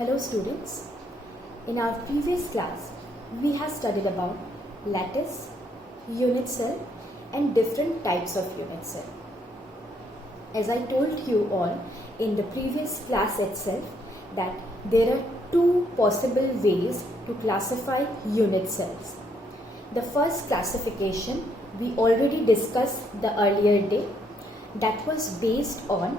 Hello students, in our previous class we have studied about lattice, unit cell and different types of unit cell. As I told you all in the previous class itself that there are two possible ways to classify unit cells. The first classification we already discussed the earlier day, that was based on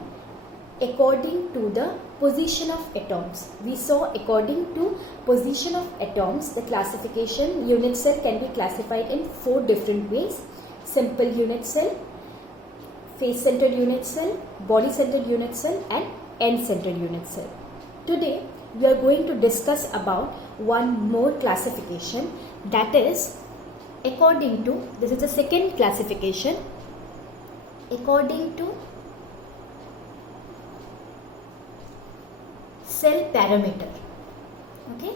according to the position of atoms. We saw according to position of atoms, the classification unit cell can be classified in four different ways: simple unit cell, face-centered unit cell, body-centered unit cell and end-centered unit cell. Today we are going to discuss about one more classification, that is according to, this is the second classification, according to cell parameter. Okay,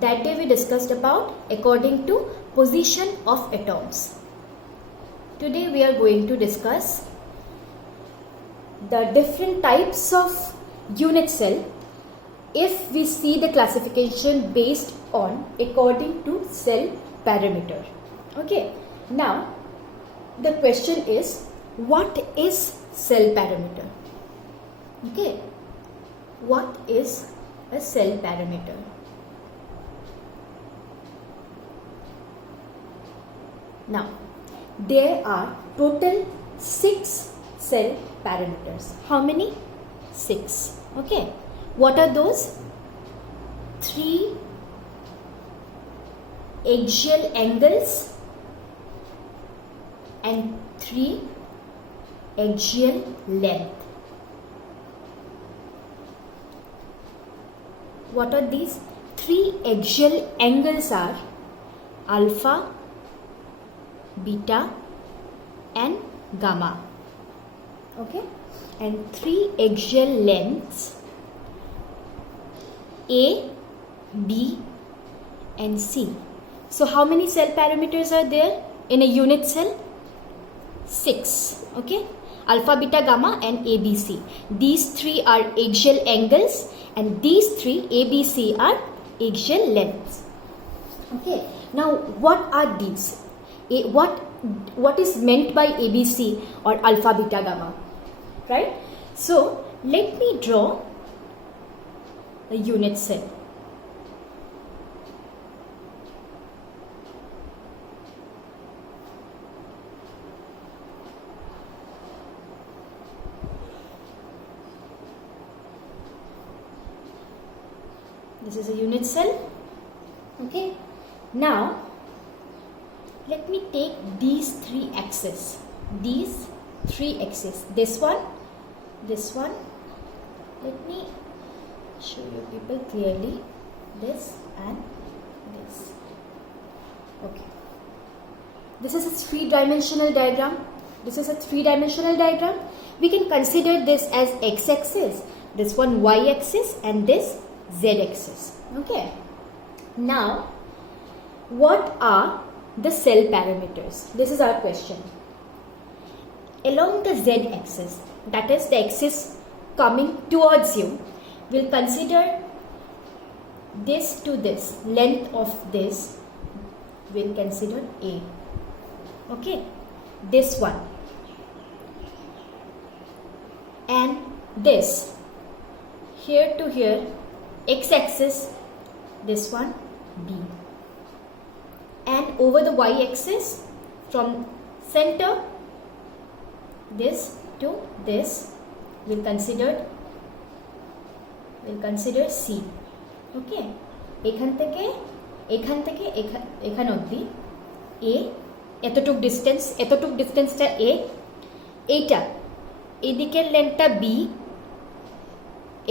that day we discussed about according to position of atoms. Today we are going to discuss the different types of unit cell if we see the classification based on according to cell parameter. Okay, now the question is, what is cell parameter? Okay, what is a cell parameter? Now, there are total 6 cell parameters. How many? 6. Okay, what are those? 3 axial angles and 3 axial length. What are these? 3 axial angles are alpha, beta and gamma. Okay, and 3 axial lengths A, B and C. So how many cell parameters are there in a unit cell? 6. Okay, alpha, beta, gamma and ABC. These 3 are axial angles and these 3 ABC are axial lengths. Okay, now what are these? What is meant by ABC or alpha, beta, gamma? Right? So let me draw a unit cell. This is a unit cell. Okay, now let me take these 3 axes. These 3 axes. This one. Let me show you people clearly. This and this. Okay. This is a 3-dimensional diagram. We can consider this as x-axis, this one y-axis and this z-axis. Okay. Now, what are the cell parameters? This is our question. Along the z-axis, that is the axis coming towards you, we'll consider this to this, length of this, we'll consider A. Okay, this one. And this, here to here, x-axis, this one B. And over the y-axis, from center, this to this, we'll consider C. Okay, এখান থেকে এখান অবধি A, এতটুক ডিস্টেন্সটা A, এইটা এদিকের লেন্থটা B,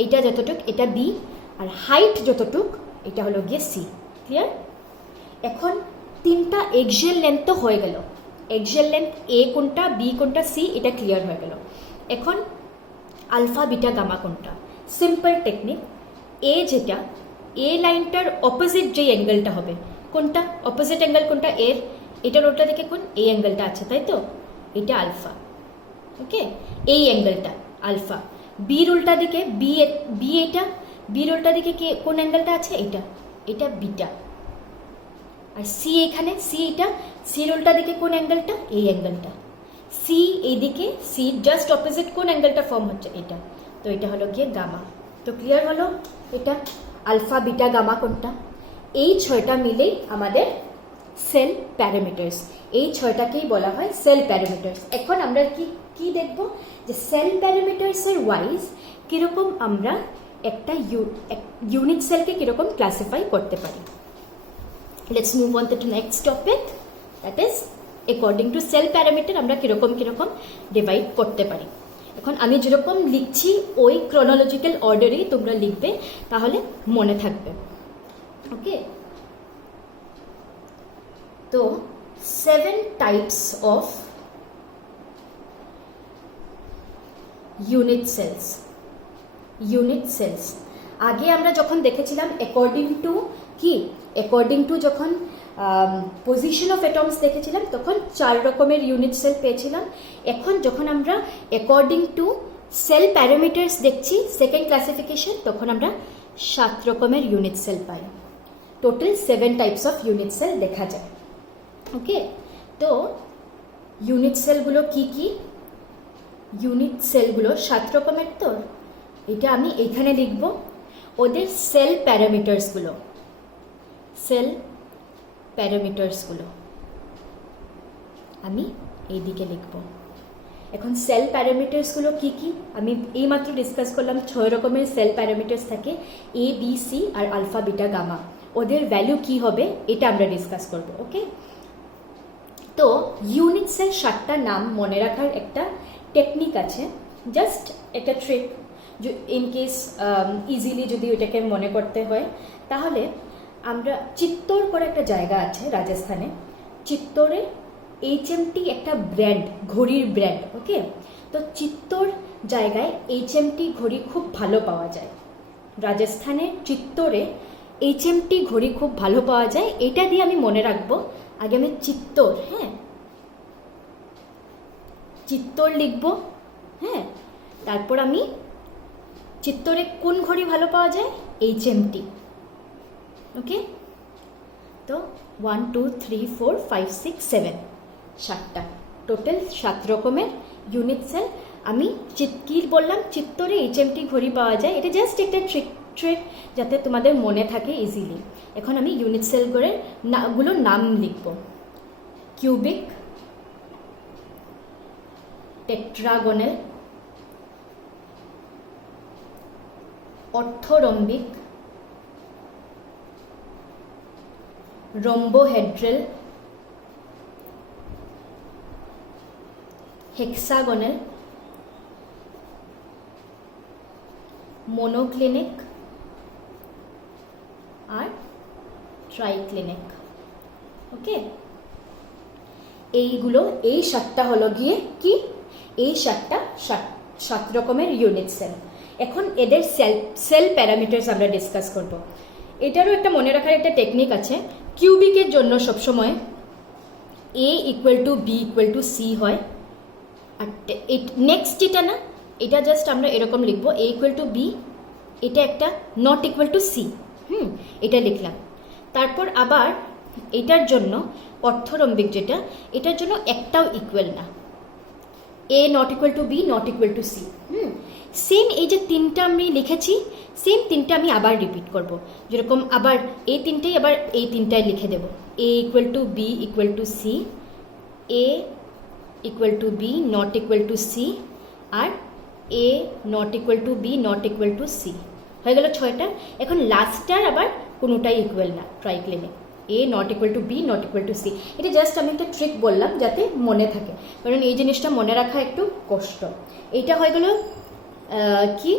এইটা যতটুক এটা B, আর হাইট যতটুক এটা হলো গিয়ে C. ক্লিয়ার? এখন 3টা এক্সিয়াল লেন্থ তো হয়ে গেল। এক্সিয়াল লেন্থ A কোনটা, B কোনটা, C এটা ক্লিয়ার হয়ে গেল। এখন আলফা, বিটা, গামা কোনটা? সিম্পল টেকনিক, A যেটা, A লাইনটার অপোজিট যে অ্যাঙ্গেলটা হবে কোনটা? অপোজিট অ্যাঙ্গেল কোনটা এর? এটার ওটা দিকে কোন A অ্যাঙ্গেলটা আছে, তাই তো? এটা আলফা। ওকে, এই অ্যাঙ্গেলটা আলফা। বির উল্টা দিকে বি এটা, বির উল্টা দিকে কোন অ্যাঙ্গেলটা আছে? এটা বিটা। আর সি এখানে, সি এটা, সির উল্টা দিকে কোন অ্যাঙ্গেলটা? এই অ্যাঙ্গেলটা। সি এইদিকে, সি জাস্ট অপোজিট কোন অ্যাঙ্গেলটা ফর্ম হচ্ছে? এটা। তো এটা হলো গিয়ে গামা। তো ক্লিয়ার হলো এটা আলফা বিটা গামা কোনটা? এই ছয়টা মিলেই আমাদের সেল প্যারামিটার্স। এই ছয়টাকেই বলা হয় সেল প্যারামিটার্স। এখন আমরা কি দেখব যে সেল প্যারামিটার্সের ওয়াইজ কিরকম আমরা একটা ইউনিট সেলকে কিরকম ক্লাসিফাই করতে পারি। Let's move on to next topic, that is according to cell parameter আমরা কিরকম ডিভাইড করতে পারি। এখন আমি যেরকম লিখছি ওই ক্রোনোলজিক্যাল অর্ডারেই তোমরা লিখবে, তাহলে মনে থাকবে। ওকে, তো 7 টাইপস অফ ইউনিট সেলস। আগে আমরা যখন দেখেছিলাম অ্যাকর্ডিং টু যখন পজিশন অফ অ্যাটমস দেখেছিলাম তখন 4 রকমের ইউনিট সেল পেয়েছিলাম। এখন যখন আমরা অ্যাকর্ডিং টু সেল প্যারামিটার্স দেখছি সেকেন্ড ক্লাসিফিকেশন, তখন আমরা 7 রকমের ইউনিট সেল পাই। Total 7 types of unit cell দেখা যায়। ওকে, তো ইউনিট সেলগুলো কি? ইউনিট সেলগুলো 7 রকমের। তো এটা আমি এখানে লিখব, ওদের সেল প্যারামিটার্সগুলো আমি এইদিকে লিখব। এখন সেল প্যারামিটার্সগুলো কি? আমি এইমাত্র ডিসকাস করলাম 6 রকমের সেল প্যারামিটার্স থাকে, A B C R alpha beta gamma. ওদের ভ্যালু কি হবে এটা আমরা ডিসকাস করব। ওকে, তো ইউনিট সেল 7টা নাম মনে রাখার একটা টেকনিক আছে, জাস্ট একটা ট্রিক। ইন কেস ইজিলি যদি ওইটাকে মনে করতে হয়, তাহলে আমরা চিত্তর করে একটা জায়গা আছে রাজস্থানে, চিত্তরে HMT একটা ব্র্যান্ড, ঘড়ির ব্র্যান্ড। ওকে, তো চিত্তর জায়গায় HMT ঘড়ি খুব ভালো পাওয়া যায়। রাজস্থানের চিত্তরে HMT ঘড়ি খুব ভালো পাওয়া যায়। এটা দিয়ে আমি মনে রাখবো। আগে আমি চিত্তর লিখবো। হ্যাঁ, তারপর আমি চিত্তরে কোন ঘড়ি ভালো পাওয়া যায়? HMT। ওকে, তো 1 2 3 4 5 6 7 7টা, টোটাল 7 রকমের ইউনিট সেল। আমি কি বললাম? চিত্তরে HMT ঘড়ি পাওয়া যায়। এটা জাস্ট একটা ট্রিক যাতে তোমাদের মনে থাকে ইজিলি। এখন আমি ইউনিট সেলগুলোর নাম লিখব। কিউবিক, টেট্রাগোনাল, অর্থোরম্বিক, রোম্বোহেড্রাল, হেক্সাগোনাল, মোনোক্লিনিক আর ট্রাইক্লিনিক। ওকে, এইগুলো, এই 7টা হলো গিয়ে কি? এই 7টা 7 রকমের ইউনিট সেল। এখন এদের সেল প্যারামিটার্স আমরা ডিসকাস করব। এটারও একটা মনে রাখার একটা টেকনিক আছে। কিউবিকের জন্য সবসময় A = B = C হয়। আর নেক্সট এটা না, এটা জাস্ট আমরা এরকম লিখবো, A = B, এটা একটা নট ইকুয়াল টু C। এটা লিখলাম। তারপর আবার এটার জন্য অর্থোরম্বিক যেটা, এটার জন্য একটাও ইকুয়াল না, A ≠ B ≠ C। সেম এই যে 3টা আমি লিখেছি, সেম 3টা আমি আবার রিপিট করব। যেরকম আবার এই 3টাই আবার এই 3টায় লিখে দেব। A = B = C, A = B ≠ C, R A ≠ B ≠ C। হয়ে গেল 6টা। এখন লাস্টটার আবার কোনোটাই ইকুয়াল না, ট্রাইক্লিনিক। A ≠ B ≠ C। এটা জাস্ট আমি একটা ট্রিক বললাম যাতে মনে থাকে, কারণ এই জিনিসটা মনে রাখা একটু কষ্ট। এইটা হয়ে গেল কি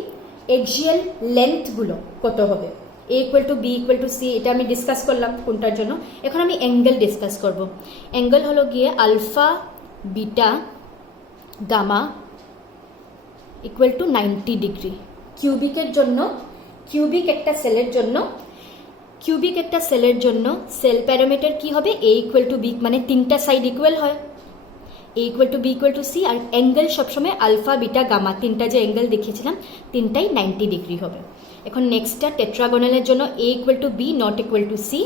এক্সিয়াল লেন্থগুলো কত হবে। A = B = C, এটা আমি ডিসকাস করলাম কোনটার জন্য। এখন আমি অ্যাঙ্গেল ডিসকাস করব। অ্যাঙ্গেল হলো গিয়ে আলফা বিটা গামা = 90 ডিগ্রি। কিউবিকের জন্য, কিউবিক একটা সেলের জন্য সেল প্যারামিটার কি হবে? A = B, মানে 3টা সাইড ইকুয়াল হয়। A equal to B equal to C, আর অ্যাঙ্গেল সবসময় আলফা বিটা গামা তিনটা যে অ্যাঙ্গেল দেখিয়েছিলাম তিনটাই 90 ডিগ্রি হবে। এখন নেক্সটটা টেট্রাগোনালের জন্য A equal to B not equal to C,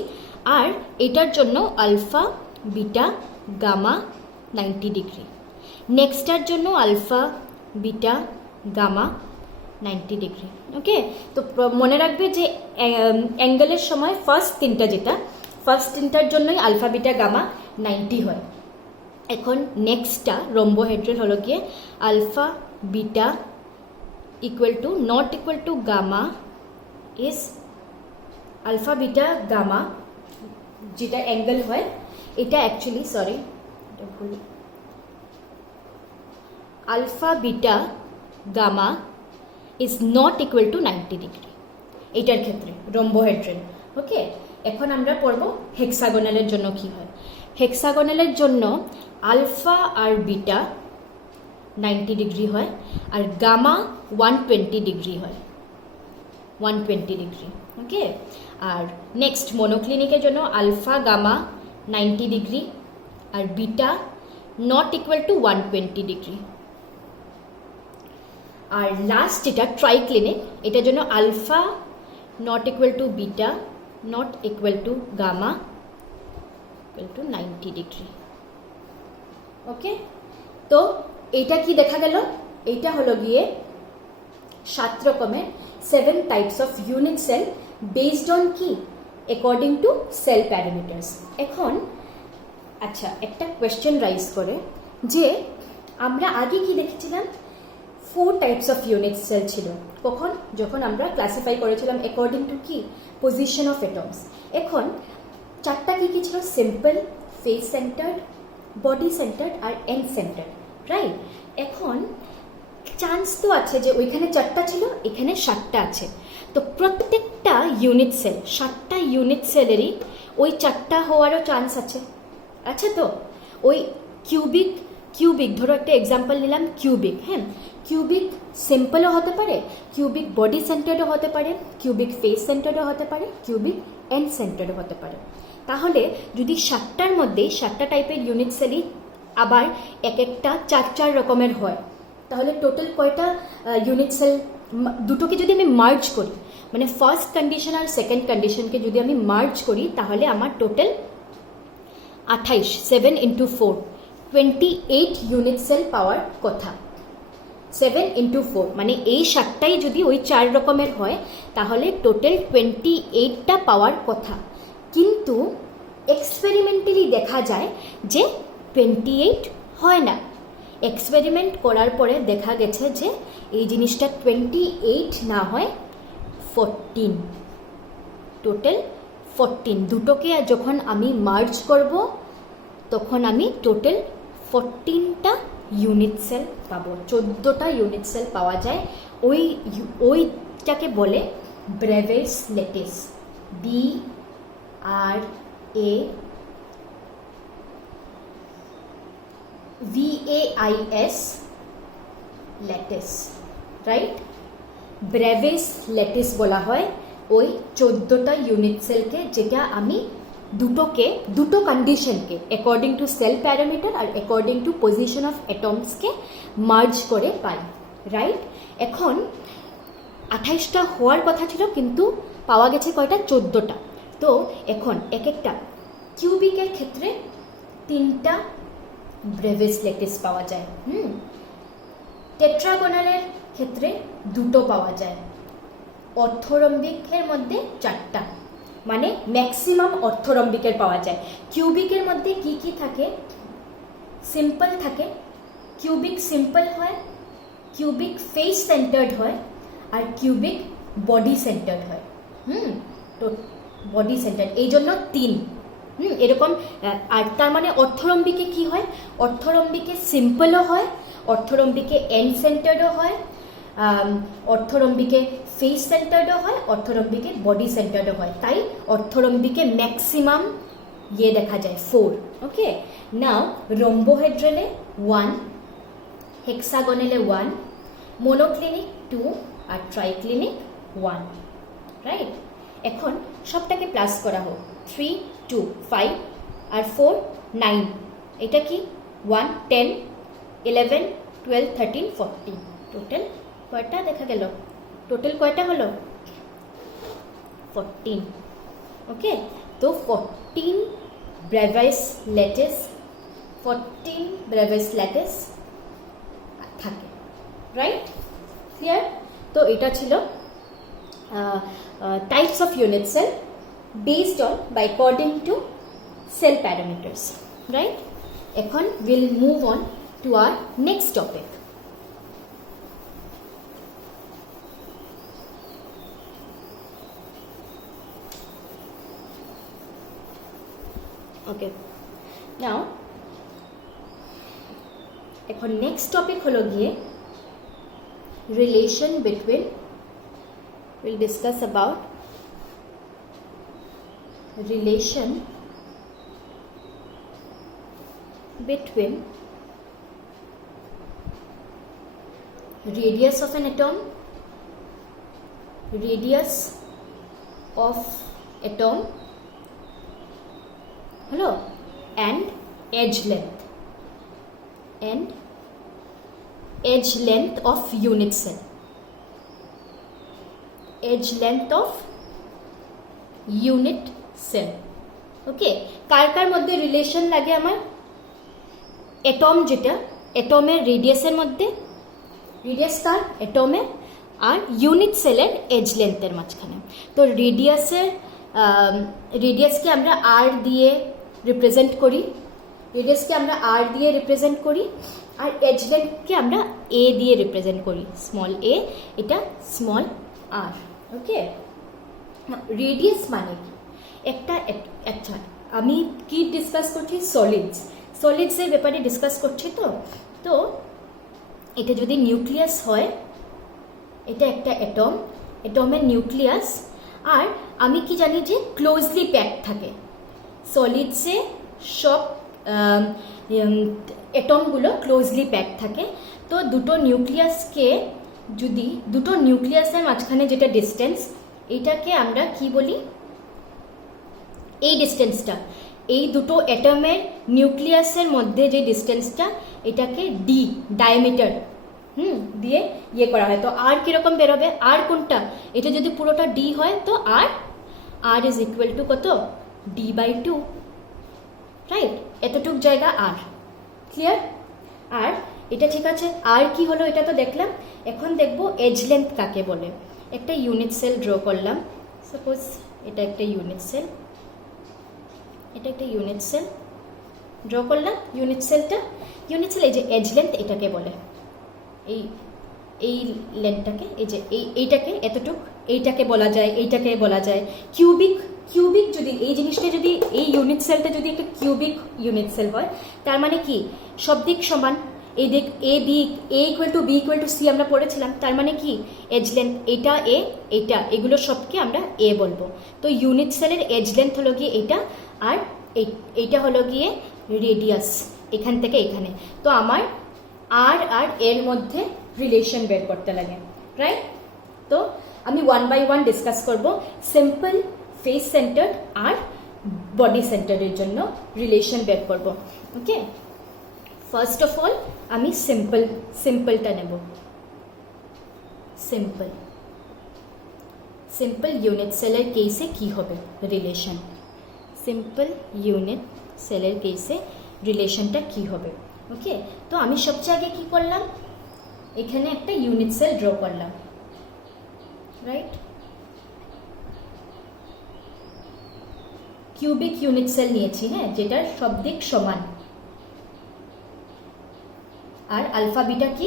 আর এটার জন্য আলফা বিটা গামা 90 ডিগ্রি। নেক্সটটার জন্য alpha beta gamma 90 degree. Okay, তো মনে রাখবে যে অ্যাঙ্গেলের সময় ফার্স্ট তিনটার জন্যই আলফা বিটা গামা 90 হয়। এখন নেক্সটটা রম্বোহেড্রাল হলো গিয়ে alpha beta equal to not equal to gamma is alpha beta gamma, যেটা অ্যাঙ্গেল হয় এটা অ্যাকচুয়ালি ভুল, alpha beta gamma is not equal to 90 degree এটার ক্ষেত্রে রম্বোহেড্রাল। ওকে, এখন আমরা পড়ব হেক্সাগোনালের জন্য কি হয়। হেক্সাগোনালের জন্য আলফা আর বিটা 90 ডিগ্রি হয়, আর গামা 120 ডিগ্রি হয়, 120 ডিগ্রি। ওকে, আর নেক্সট মনোক্লিনিকের জন্য আলফা গামা 90 ডিগ্রি আর beta not equal to 120 degree. আর লাস্ট এটা ট্রাইক্লিনিক, এটার জন্য alpha not equal to beta not equal to gamma equal to 90 degree. Okay, তো এটা কি দেখা গেল, এইটা হলো গিয়ে 7 রকমের 7 types of unit cell based on কি, অ্যাকর্ডিং টু সেল প্যারামিটার্স। এখন আচ্ছা, একটা কোয়েশ্চেন রাইজ করে যে আমরা আগে কি দেখেছিলাম, 4 টাইপস অফ ইউনিট সেল ছিল। কখন, যখন আমরা ক্লাসিফাই করেছিলাম অ্যাকর্ডিং টু কি, পজিশন অফ এটমস। এখন 4টা কি ছিল, simple, face centred, body centred আর এন্ড সেন্টার্ড, রাইট? এখন চান্স তো আছে যে ওইখানে 4টা ছিল, এখানে 7টা আছে, তো প্রত্যেকটা ইউনিট সেল 7টা ইউনিট সেলেরই ওই 4টা হওয়ারও চান্স আছে। আচ্ছা, তো ওই কিউবিক ধরো একটা এক্সাম্পল নিলাম, কিউবিক, হ্যাঁ, কিউবিক সিম্পলও হতে পারে, কিউবিক বডি সেন্টারও হতে পারে, কিউবিক ফেস সেন্টারও হতে পারে, কিউবিক এন্ড সেন্টারও হতে পারে। তাহলে যদি 7টার মধ্যে 7টা টাইপের ইউনিট সেলই আবার এক একটা 4 রকমের হয়, তাহলে টোটাল কয়টা ইউনিট সেল, দুটোকে যদি আমি মার্জ করি, মানে ফার্স্ট কন্ডিশন আর সেকেন্ড কন্ডিশনকে যদি আমি মার্জ করি, তাহলে আমার টোটাল 28, 7 into 4, 28 ইউনিট সেল পাওয়ার কথা। 7 into 4 মানে এই 7টাই যদি ওই 4 রকমের হয়, তাহলে টোটাল 28টা পাওয়ার কথা। কিন্তু এক্সপেরিমেন্টালি দেখা যায় যে 28 হয় না। এক্সপেরিমেন্ট করার পরে দেখা গেছে যে এই জিনিসটা 28 না হয় 14, টোটাল 14। দুটোকে যখন আমি মার্জ করব, তখন আমি টোটাল 14টা ইউনিট সেল পাবো, 14টা ইউনিট সেল পাওয়া যায়। ওইটাকে বলে Bravais lattice, BRAVAIS lattice, right? Bravais lattice বলা হয় ওই 14টা ইউনিট সেলকে, যেটা আমি দুটো কন্ডিশনকে অ্যাকর্ডিং টু সেল প্যারামিটার আর অ্যাকর্ডিং টু পজিশন অফ অ্যাটমসকে মার্জ করে পাই, রাইট? এখন 28টা হওয়ার কথা ছিল, কিন্তু পাওয়া গেছে কয়টা, 14টা। তো এখন এক একটা কিউবিকের ক্ষেত্রে 3টা ব্রেভেস ল্যাটিস পাওয়া যায়, টেট্রাগোনালের ক্ষেত্রে 2টো পাওয়া যায়, অর্থোরম্বিকের মধ্যে 4টা, মানে ম্যাক্সিমাম অর্থোরম্বিকের পাওয়া যায়। কিউবিকের মধ্যে কি কি থাকে, সিম্পল থাকে, কিউবিক সিম্পল হয়, কিউবিক ফেস সেন্টার্ড হয়, আর কিউবিক বডি সেন্টার্ড হয়। তো বডি সেন্টার্ড এই জন্য 3 এরকম। আর তার মানে অর্থোরম্বিকে কি হয়, অর্থোরম্বিকে সিম্পলও হয়, অর্থোরম্বিকে এন্ড সেন্টার্ডও হয়, অর্থোরম্বিকে ফেস সেন্টার্ডও হয়, অর্থোরম্বিকে বডি সেন্টার্ডও হয়। তাই অর্থোরম্বিকে ম্যাক্সিমাম দেখা যায় 4। ওকে, নাও রম্বোহেড্রালে 1, হেক্সাগোনালে 1, মনোক্লিনিক 2 আর ট্রাইক্লিনিক 1, রাইট? এখন সবটাকে প্লাস করা হোক, 3, 2, 5 আর 4, 9। এটা কি 1 10 11 12 13 14 টোটাল কয়টা দেখা গেল টোটাল কয়টা হলো 14 ওকে তো 14 ব্রেভাইস ল্যাটিস থাকে রাইট ক্লিয়ার তো এটা ছিল types of unit cell based on by according to cell parameters right এখন will move on to our next topic okay now এখন নেক্সট টপিক হলো গিয়ে relation between we'll discuss about relation between radius of an atom hello and edge length of unit cell ওকে কার কার মধ্যে relation লাগে আমার atom যেটা এটমের রেডিয়াসের মধ্যে radius কার এটমের আর unit সেলের age লেন্থের মাঝখানে তো রেডিয়াসকে আমরা আর দিয়ে রিপ্রেজেন্ট করি আর এজ লেন্থকে আমরা এ দিয়ে রিপ্রেজেন্ট করি স্মল এ এটা স্মল আর ওকে রেডিয়াস মানে একটা আচ্ছা আমি কি ডিসকাস করছি সলিডসের ব্যাপারে ডিসকাস করছি তো এটা যদি নিউক্লিয়াস হয় এটা একটা এটমের নিউক্লিয়াস আর আমি কি জানি যে ক্লোজলি প্যাক থাকে সলিডসে সব এটমগুলো ক্লোজলি প্যাক থাকে তো দুটো নিউক্লিয়াসের মাঝখানে যেটা ডিস্টেন্স এটাকে আমরা কি বলি এই ডিস্টেন্সটা এই দুটো অ্যাটমের নিউক্লিয়াসের মধ্যে যে ডিস্টেন্সটা এটাকে ডি ডায়ামিটার দিয়ে ইয়ে করা হয় তো আর কিরকম বেরোবে আর কোনটা এটা যদি পুরোটা ডি হয় তো আর ইজ ইকুয়াল টু কত d/2 রাইট এতটুক জায়গা আর ক্লিয়ার আর এটা ঠিক আছে আর কি হলো এটা তো দেখলাম এখন দেখবো এজ লেন্থ কাকে বলে একটা ইউনিট সেল ড্র করলাম সাপোজ এটা একটা ইউনিট সেল ড্র করলাম ইউনিট সেল এই যে এজ লেন্থ এটাকে বলে এই লেন্থটাকে এই যে এইটাকে এতটুক এইটাকে বলা যায় কিউবিক যদি এই জিনিসটা যদি এই ইউনিট সেলটা যদি একটা কিউবিক ইউনিট সেল হয় তার মানে কি সব দিক সমান এই দিক A equal to B equal to C আমরা পড়েছিলাম তার মানে কি এজ লেন্থ এইটা এগুলো সবকে আমরা এ বলবো তো ইউনিট সেলের এজ লেন্থ হলো গিয়ে এইটা আর এইটা হলো গিয়ে রেডিয়াস এখান থেকে এখানে তো আমার আর এর মধ্যে রিলেশন বের করতে লাগে রাইট তো আমি 1 বাই 1 ডিসকাস করব সিম্পল ফেস সেন্টার্ড আর বডি সেন্টারের জন্য রিলেশন বের করব ওকে ফার্স্ট অফ অল আমি সিম্পলটা নেব সিম্পল ইউনিট সেলের কেসে কি হবে রিলেশন সিম্পল ইউনিট সেলের কেসে রিলেশনটা কি হবে ওকে তো আমি সবচেয়ে আগে কি করলাম এখানে একটা ইউনিট সেল ড্র করলাম রাইট কিউবিক ইউনিট সেল নিয়েছি হ্যাঁ যেটার সব দিক সমান আর আলফা বিটা কি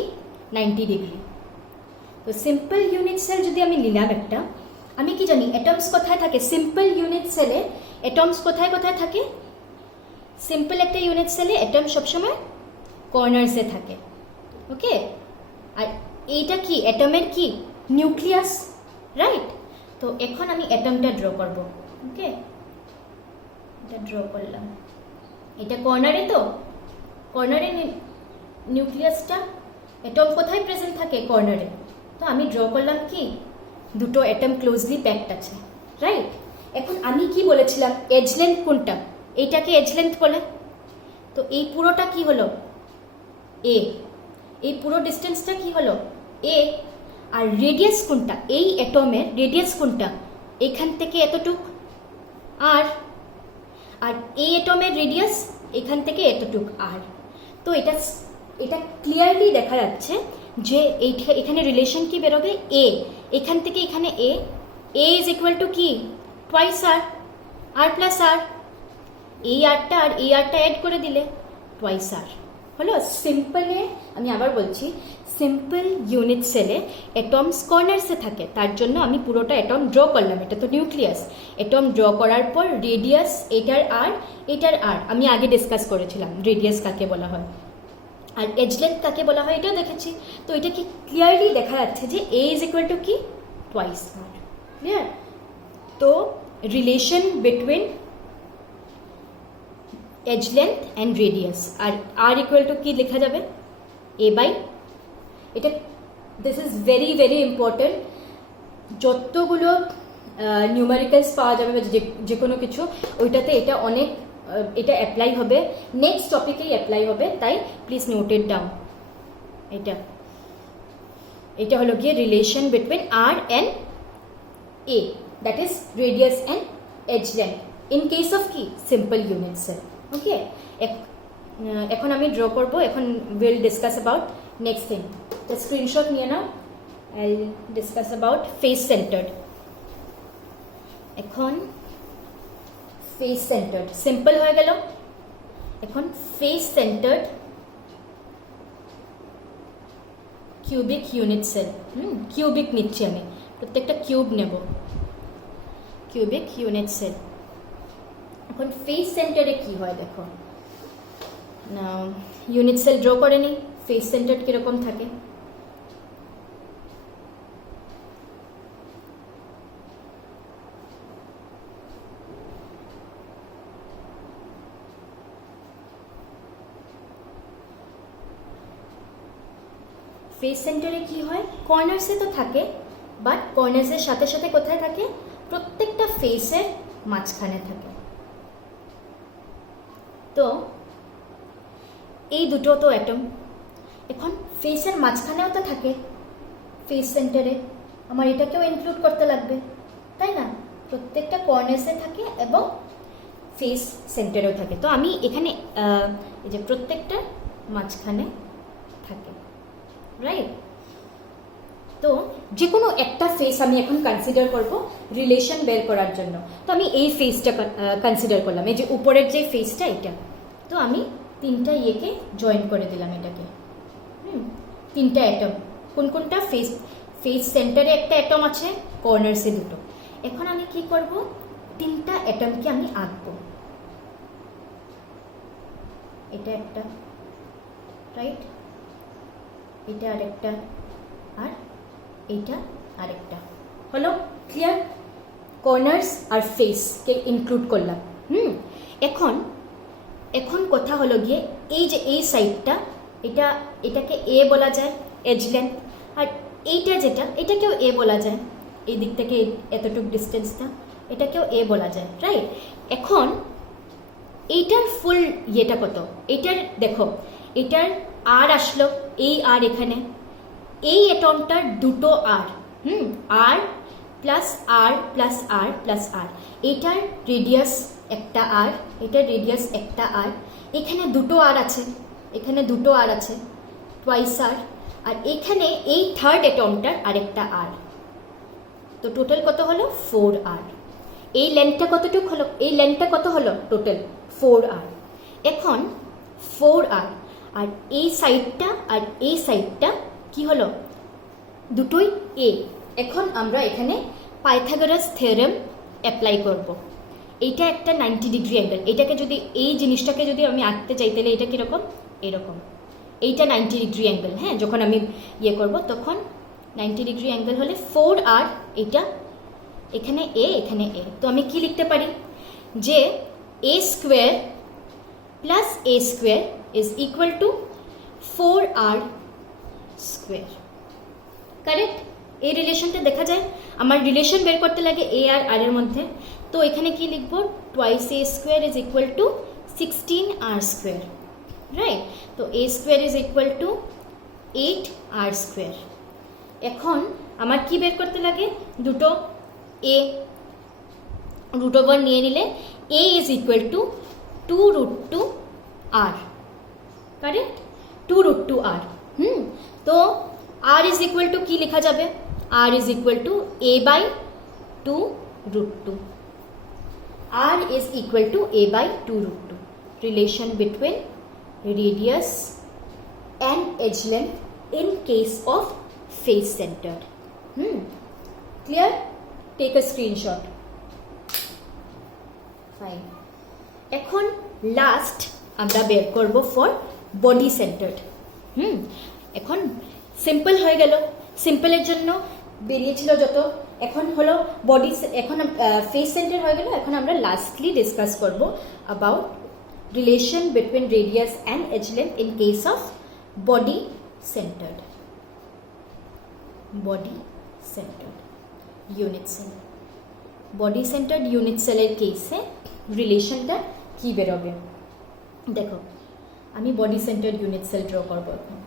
90 ডিগ্রি তো সিম্পল ইউনিট সেল যদি আমি নিলাম একটা আমি কি জানি অ্যাটমস কোথায় থাকে সিম্পল ইউনিট সেলে অ্যাটমস কোথায় থাকে সিম্পল একটা ইউনিট সেলে অ্যাটম সবসময় কর্নার্সে থাকে ওকে আর এইটা কি অ্যাটমের কি নিউক্লিয়াস রাইট তো এখন আমি অ্যাটমটা ড্র করব ওকে এটা ড্র করলাম এটা কর্নারে তো কর্নারে নিউক্লিয়াসটা অ্যাটম কোথায় প্রেজেন্ট থাকে কর্নারে তো আমি ড্র করলাম কি দুটো অ্যাটম ক্লোজলি প্যাকড আছে রাইট এখন আমি কি বলেছিলাম এজ লেন্থ কোনটা এইটাকে এজ লেন্থ বলে তো এই পুরোটা কি হলো এ, এই পুরো ডিস্টেন্সটা কি হলো এ। আর রেডিয়াস কোনটা, এই অ্যাটমের রেডিয়াস কোনটা, এখান থেকে এতটুক আর, আর এই অ্যাটমের রেডিয়াস এখান থেকে এতটুক আর। তো এটা এটা ক্লিয়ারলি দেখা যাচ্ছে যে এখানে রিলেশন কি বেরোবে এ, এখান থেকে এখানে এ ইজ ইকুয়াল টু কি টুয়াইস আর, আর প্লাস আর, এই আরটা আর এই আরটা অ্যাড করে দিলে টুয়াইস আর হলো। সিম্পলে আমি আবার বলছি, সিম্পল ইউনিট সেলে অ্যাটমস কর্নার্সে থাকে, তার জন্য আমি পুরোটা অ্যাটম ড্র করলাম। এটা তো নিউক্লিয়াস, অ্যাটম ড্র করার পর রেডিয়াস এটার আর এটার আর আমি আগে ডিসকাস করেছিলাম রেডিয়াস কাকে বলা হয় আর এজ লেন্থ কাকে বলা হয় এটাও দেখেছি। তো এটা কি ক্লিয়ারলি দেখা যাচ্ছে যে এ ইজ ইকুয়াল টু কি টুয়াইস আর, ক্লিয়ার। তো relation between edge length and radius, আর আর ইকুয়াল টু কি লেখা যাবে এ বাই, এটা this is very very important. যতগুলো নিউমেরিক্যালস পাওয়া যাবে বা যে কোনো কিছু ওইটাতে এটা অনেক এটা অ্যাপ্লাই হবে, নেক্সট টপিকেই অ্যাপ্লাই হবে, তাই প্লিজ নোট ইট ডাউন। এটা হলো গিয়ে relation between R and A, that is radius and edge length in case of কি সিম্পল ইউনিট সেল। ওকে, এখন আমি ড্র করবো, এখন will discuss about next thing. তো স্ক্রিনশট নিয়ে নাও, I will discuss about face centred. এখন face centred simple হয়ে গেল, এখন face centred cubic unit cell. Cubic নিচ্ছি আমি, প্রত্যেকটা কিউব নেব, কিউবিক ইউনিট সেল। এখন ফেস সেন্টারে কি হয় দেখো না, ইউনিট সেল ড্র করে নিই, ফেস সেন্টার কিরকম থাকে। ফেস সেন্টারে কি হয়, কর্নার্সে তো থাকে, বাট কর্নার্সের সাথে সাথে কোথায় থাকে, প্রত্যেকটা ফেসের মাঝখানে থাকে। তো এই দুটো তো অ্যাটম, এখন ফেসের মাঝখানেও তো থাকে ফেস সেন্টারে, আমার এটাকেও ইনক্লুড করতে লাগবে, তাই না? প্রত্যেকটা কর্নার্সে থাকে এবং ফেস সেন্টারেও থাকে। তো আমি এখানে এই যে প্রত্যেকটা মাঝখানে থাকে, রাইট? তো যে কোনো একটা ফেস আমি এখন কনসিডার করব রিলেশন বের করার জন্য। তো আমি এই ফেসটা কনসিডার করলাম, এই যে উপরের যে ফেসটা এটা। তো আমি তিনটা ইয়েকে জয়েন করে দিলাম এটাকে, তিনটা অ্যাটম। কোন কোনটা? ফেস সেন্টারে একটা অ্যাটম আছে, কর্নার্সে দুটো। এখন আমি কি করব, তিনটা অ্যাটমকে আমি আঁকবো। এটা একটা, রাইট, এটা আরেকটা, আর এইটা আরেকটা। হলো ক্লিয়ার? কর্নার্স আর ফেসকে ইনক্লুড করলাম। এখন কথা হলো গিয়ে এই যে এই সাইডটা, এটাকে এ বলা যায়, এজ লেন্থ। আর এইটা যেটা, এটাকেও এ বলা যায়, এই দিক থেকে এতটুকু ডিস্টেন্সটা, এটাকেও এ বলা যায়, রাইট? এখন এইটার ফুল ইয়েটা কত? এটার দেখো, এটার আর আসলো, এই আর এখানে, এই অ্যাটমটার দুটো আর, আর প্লাস আর প্লাস আর প্লাস আর। এটার রেডিয়াস একটা আর, এটার রেডিয়াস একটা আর, এখানে দুটো আর আছে, এখানে দুটো আর আছে, টুয়াইস আর। আর এখানে এই থার্ড অ্যাটমটার আরেকটা আর। তো টোটাল কত হলো? 4 আর। এই লেন্থটা কতটুকু হলো? এই লেন্থটা কত হলো টোটাল? 4 আর। এখন 4 আর, আর এই সাইডটা আর এই সাইডটা কি হলো? দুটোই এ। এখন আমরা এখানে পাইথাগোরাস থিওরেম অ্যাপ্লাই করব। এইটা একটা 90 ডিগ্রি অ্যাঙ্গেল। এটাকে যদি, এই জিনিসটাকে যদি আমি আঁকতে চাই, তাহলে এটা কীরকম? এরকম। এইটা 90 ডিগ্রি অ্যাঙ্গেল, হ্যাঁ, যখন আমি ইয়ে করব তখন 90 ডিগ্রি অ্যাঙ্গেল হলে 4 আর, এটা এখানে এ, এখানে এ। তো আমি কি লিখতে পারি? যে A square plus A square is equal to 4 R square. Correct? এই রিলেশনটা দেখা যায়। আমার রিলেশন বের করতে লাগে এ আর আর এর মধ্যে। তো এখানে কি লিখবো? Twice a square is equal to 16 r square. Right? তো a square is equal to 8r square. এখন আমার কি বের করতে লাগে? দুটো a রুট ওভার নিয়ে নিলে a is equal two 2√2r, correct? 2√2r। তো r ইজ ইকুয়াল টু কি লেখা যাবে? r is equal to a by 2√2। r is equal to a by 2√2. Relation between radius and edge length in case of face centered. Clear? Take a screenshot. Fine. এখন last আমরা বের করব for body centred. এখন simple হয়ে গেল, সিম্পলের জন্য বেরিয়েছিল যত, এখন হলো বডি, এখন ফেস সেন্টার হয়ে গেল। এখন আমরা লাস্টলি ডিসকাস করব about relation between radius and edge length in case of body centred. Body centred unit cell. Body centred unit সেলের কেসে রিলেশনটা কি বেরোবে? দেখো, আমি body centred unit cell draw করবো এখন।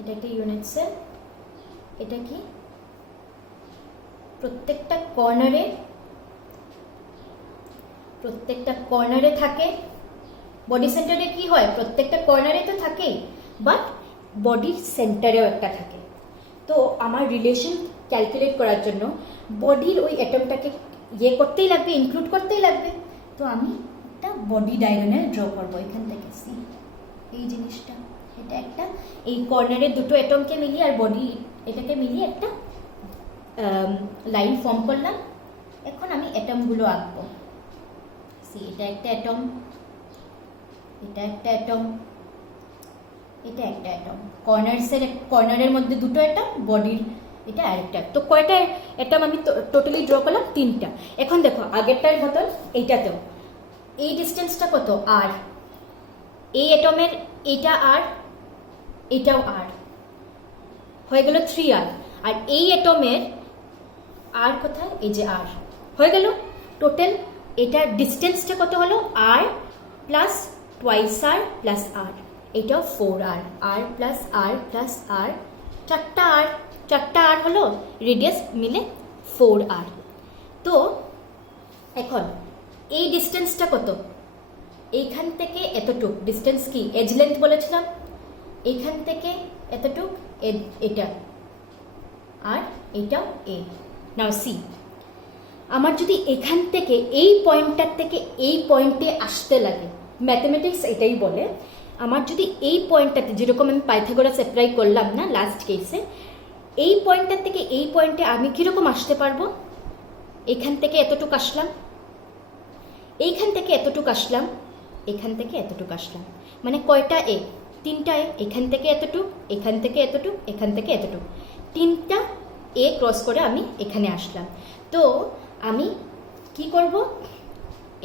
এটা একটা ইউনিট সেল। এটা কি? প্রত্যেকটা কর্নারে থাকে। বডি সেন্টারে কি হয়? প্রত্যেকটা কর্নারে তো থাকেই, বাট বডির সেন্টারেও একটা থাকে। তো আমার রিলেশন ক্যালকুলেট করার জন্য বডির ওই অ্যাটমটাকে করতেই লাগবে, ইনক্লুড করতেই লাগবে। তো আমি একটা বডি ডায়াগোনাল ড্র করবো এখান থেকে। সি, এই জিনিসটা, এটা একটা, এই কর্নারের দুটো অ্যাটমকে মিলিয়ে আর বডি এটাকে মিলিয়ে একটা লাইন ফর্ম করলাম। এখন আমি অ্যাটমগুলো আঁকবো। সি, এটা একটা অ্যাটম, এটা একটা অ্যাটম, এটা একটা অ্যাটম। কর্নারের মধ্যে দুটো অ্যাটম, বডির এটা আরেকটা। তো কয়টা অ্যাটম আমি টোটালি ড্র করলাম? 3টা। এখন দেখো, আগেরটার মতন এইটাতেও এই ডিস্টেন্সটা কত? আর। এই অ্যাটমের এটা আর, এটাও আর, হয়ে গেল 3r। আর এই অ্যাটমের আর কোথায়? এই যে আর, হয়ে গেল টোটাল। এটার ডিস্টেন্সটা কত হলো? আর প্লাস টুয়াইস আর প্লাস আর, এটাও 4r। আর প্লাস আর প্লাস আর, চারটা আর হলো, রেডিয়াস মিলে 4r। তো এখন এই ডিস্টেন্সটা কত? এইখান থেকে এতটুক ডিস্টেন্স কি? এজ লেন্থ বলেছিলাম। এইখান থেকে এতটুক এটা, আর এটাও এ। নাও সি, আমার যদি এখান থেকে এই পয়েন্টটার থেকে এই পয়েন্টে আসতে লাগে, ম্যাথমেটিক্স এটাই বলে, আমার যদি এই পয়েন্টটাতে, যেরকম আমি পাইথাগোরাস অ্যাপ্লাই করলাম না লাস্ট কেসে, এই পয়েন্টটার থেকে এই পয়েন্টে আমি কীরকম আসতে পারবো? এখান থেকে এতটুক আসলাম, এইখান থেকে এতটুক আসলাম, এখান থেকে এতটুক আসলাম, মানে কয়টা এ? 3টা এ। এখান থেকে এতটুক, এখান থেকে এতটুক, এখান থেকে এতটুক, 3টা এ ক্রস করে আমি এখানে আসলাম। তো আমি কি করব?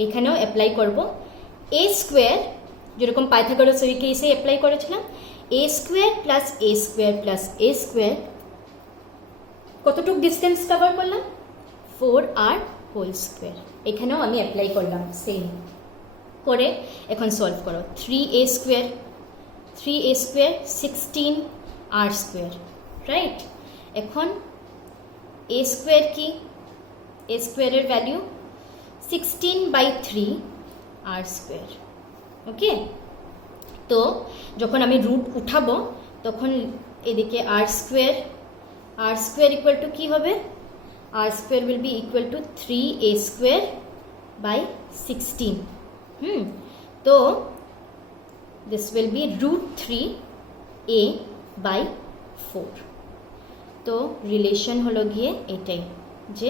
এখানেও অ্যাপ্লাই করব এ স্কোয়ার, যেরকম পাইথাগোরাস ওই কেসে অ্যাপ্লাই করেছিলাম। A square plus A square plus A square, কতটুক ডিস্টেন্স কভার করলাম? 4r whole square. এখানেও আমি অ্যাপ্লাই করলাম সেম করে। এখন সলভ করো। 3a square 16r square, right? এখন এ স্কোয়ার কি? এ স্কোয়ারের ভ্যালু 16/3r স্কোয়ার। ওকে, তো যখন আমি রুট উঠাবো তখন এদিকে আর স্কোয়ার ইকুয়াল টু কি হবে? R square will be equal to 3a square by 16। তো this will be √3a by 4। তো রিলেশন হলো গিয়ে এটাই, যে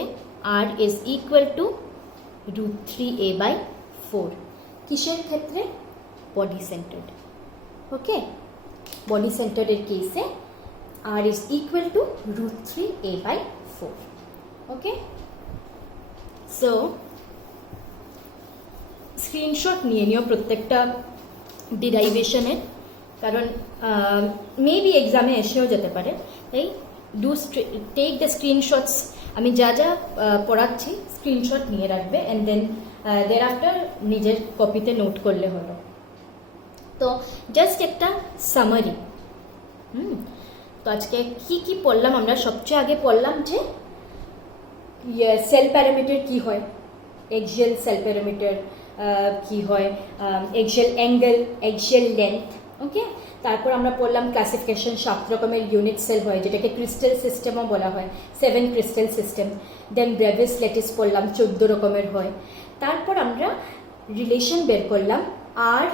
R is equal to √3a by 4। কিসের ক্ষেত্রে? Body centred. ওকে, বডি সেন্টার্ডের কেসে R is equal to √3a by 4। Okay, so screenshot নিয়ে নিও প্রত্যেকটা ডিরাইভেশনের, কারণ মেবি এক্সামে এসেও যেতে পারে। তাই ডু টেক দ্য স্ক্রিনশটস, আমি যা যা পড়াচ্ছি স্ক্রিনশট নিয়ে রাখবে, অ্যান্ড দেন দের আফটার নিজের কপিতে নোট করলে হলো। তো জাস্ট একটা সামারি। তো আজকে কি কি পড়লাম আমরা? সবচেয়ে আগে পড়লাম যে সেল প্যারামিটার কি হয়, এক্সিয়াল সেল প্যারামিটার কি হয়, এক্সিয়াল অ্যাঙ্গেল, এক্সিয়াল লেন্থ। ওকে, তারপর আমরা পড়লাম ক্লাসিফিকেশন, 7 রকমের ইউনিট সেল হয় যেটাকে ক্রিস্টাল সিস্টেমও বলা হয়, 7 ক্রিস্টাল সিস্টেম। দেন ব্রেভিস ল্যাটিস পড়লাম, 14 রকমের হয়। তারপর আমরা রিলেশন বের করলাম আর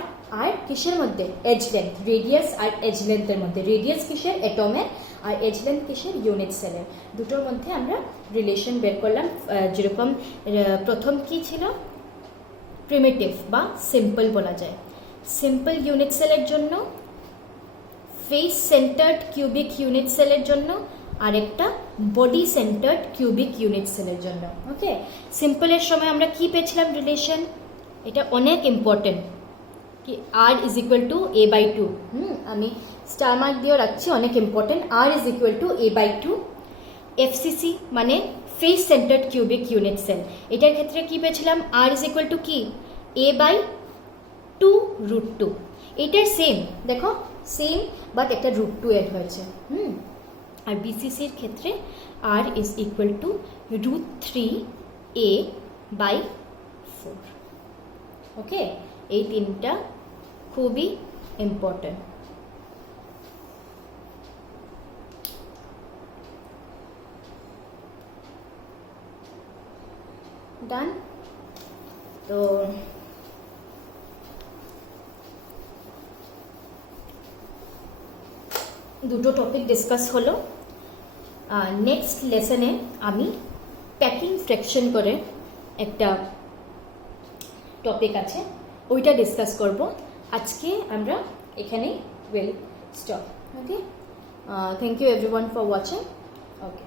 আর কিসের মধ্যে, এজ লেন্থ, রেডিয়াস আর এজ লেন্থের মধ্যে। রেডিয়াস কিসের, অ্যাটমের, আর এজ লেন্থ কিসের, ইউনিট সেলের। দুটোর মধ্যে আমরা রিলেশন বের করলাম। যেরকম প্রথম কি ছিল, প্রিমিটিভ বা সিম্পল বলা যায়। সিম্পল ইউনিট সেলের জন্য, ফেস সেন্টার্ড কিউবিক ইউনিট সেলের জন্য, আরেকটা বডি সেন্টার্ড কিউবিক ইউনিট সেলের জন্য। ওকে, সিম্পলের সময় আমরা কি পেয়েছিলাম রিলেশন, এটা অনেক ইম্পর্টেন্ট, কি আর ইজ ইকুয়াল টু a/2। আমি স্টার মার্ক দিয়েও রাখছি, অনেক important. R is equal to a/2। FCC মানে face centred cubic unit cell, এটার ক্ষেত্রে কি পেয়েছিলাম, আর ইজ ইকুয়াল টু কি, a/2√2। এটার সেম, দেখো সেম, বাট একটা √2 এড হয়েছে। আর বিসিসির ক্ষেত্রে আর ইজ ইকুয়াল টু √3a/4। ওকে, এই তিনটা খুবই ইম্পর্টেন্ট। ডান। তো দুটো টপিক ডিসকাস হলো। নেক্সট লেসনে আমি প্যাকিং ফ্র্যাকশন করে একটা টপিক আছে, ওইটা ডিসকাস করব। আজকে আমরা এখানেই will stop. Okay, thank you everyone for watching. Okay.